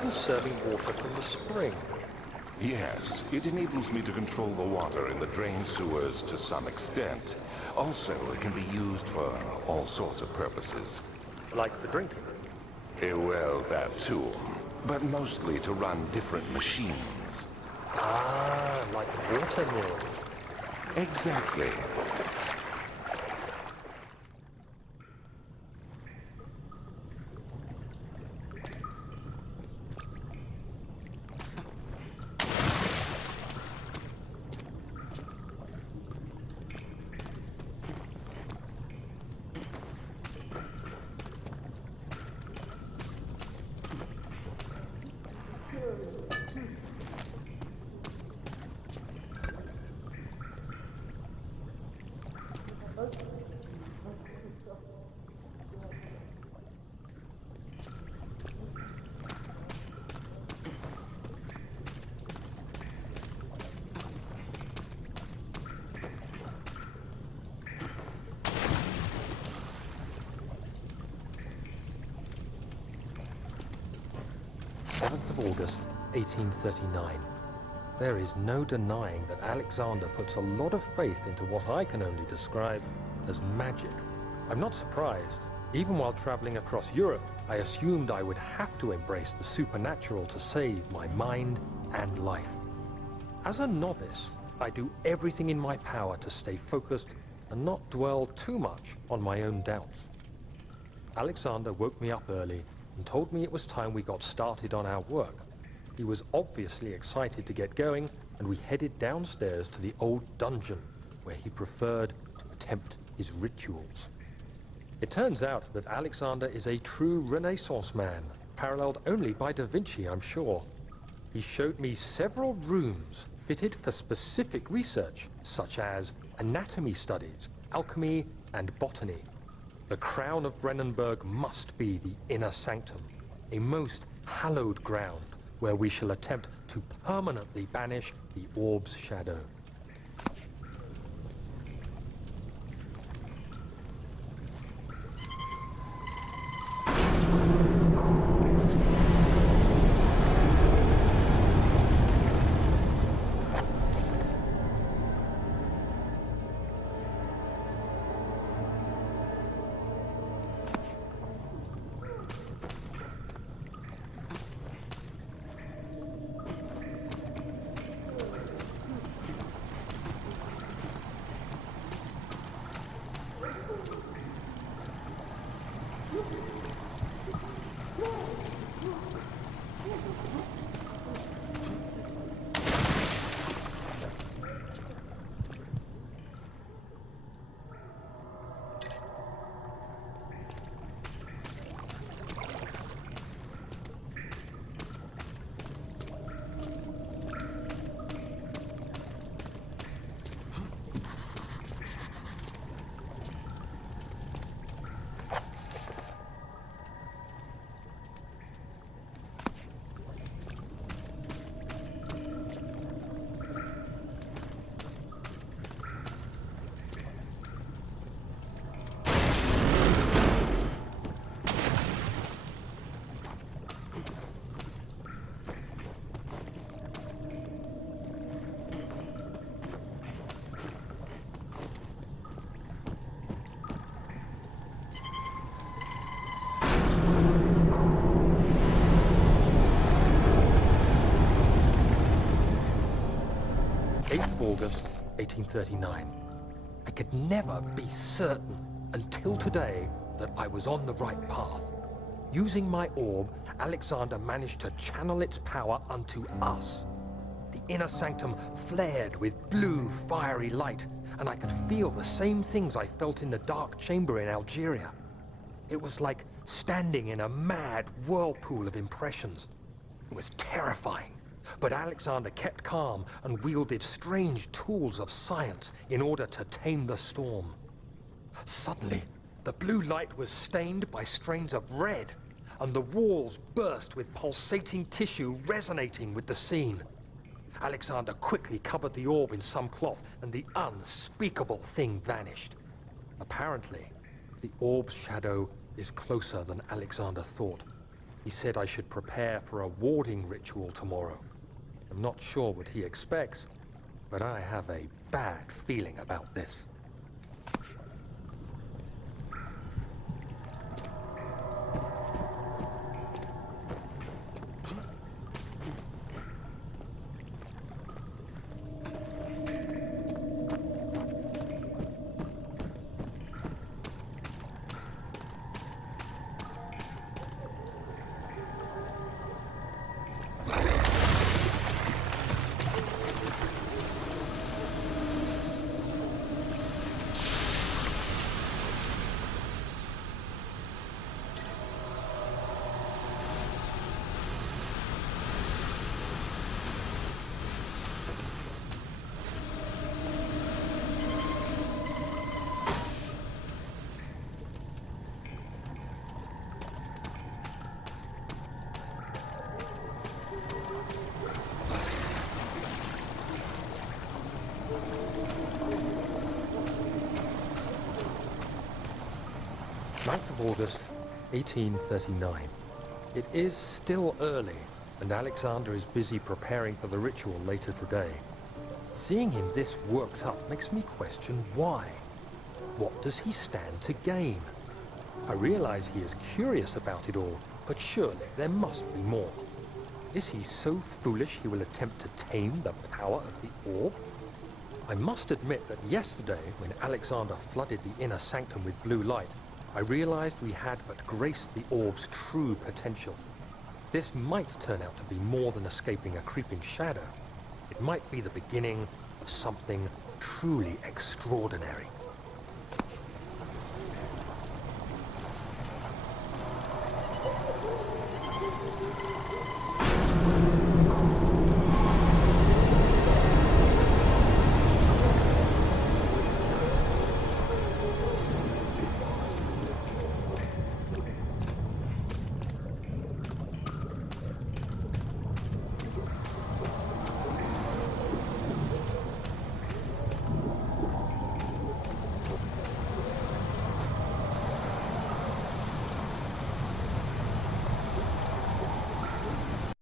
conserving water from the spring? Yes, it enables me to control the water in the drain sewers to some extent. Also, it can be used for all sorts of purposes. Like for drinking? Well, that too. But mostly to run different machines. Ah, like water mills. Exactly. August 1839. There is no denying that Alexander puts a lot of faith into what I can only describe as magic. I'm not surprised. Even while traveling across Europe, I assumed I would have to embrace the supernatural to save my mind and life. As a novice, I do everything in my power to stay focused and not dwell too much on my own doubts. Alexander woke me up early and told me it was time we got started on our work. He was obviously excited to get going, and we headed downstairs to the old dungeon, where he preferred to attempt his rituals. It turns out that Alexander is a true Renaissance man, paralleled only by Da Vinci, I'm sure. He showed me several rooms fitted for specific research, such as anatomy studies, alchemy, and botany. The crown of Brennenburg must be the inner sanctum, a most hallowed ground where we shall attempt to permanently banish the orb's shadow. August 1839. I could never be certain until today that I was on the right path. Using my orb, Alexander managed to channel its power unto us. The inner sanctum flared with blue, fiery light, and I could feel the same things I felt in the dark chamber in Algeria. It was like standing in a mad whirlpool of impressions. It was terrifying. But Alexander kept calm and wielded strange tools of science in order to tame the storm. Suddenly, the blue light was stained by strains of red, and the walls burst with pulsating tissue resonating with the scene. Alexander quickly covered the orb in some cloth, and the unspeakable thing vanished. Apparently, the orb's shadow is closer than Alexander thought. He said I should prepare for a warding ritual tomorrow. I'm not sure what he expects, but I have a bad feeling about this. Ninth of August, 1839. It is still early, and Alexander is busy preparing for the ritual later today. Seeing him this worked up makes me question why. What does he stand to gain? I realize he is curious about it all, but surely there must be more. Is he so foolish he will attempt to tame the power of the orb? I must admit that yesterday, when Alexander flooded the inner sanctum with blue light, I realized we had but graced the orb's true potential. This might turn out to be more than escaping a creeping shadow. It might be the beginning of something truly extraordinary.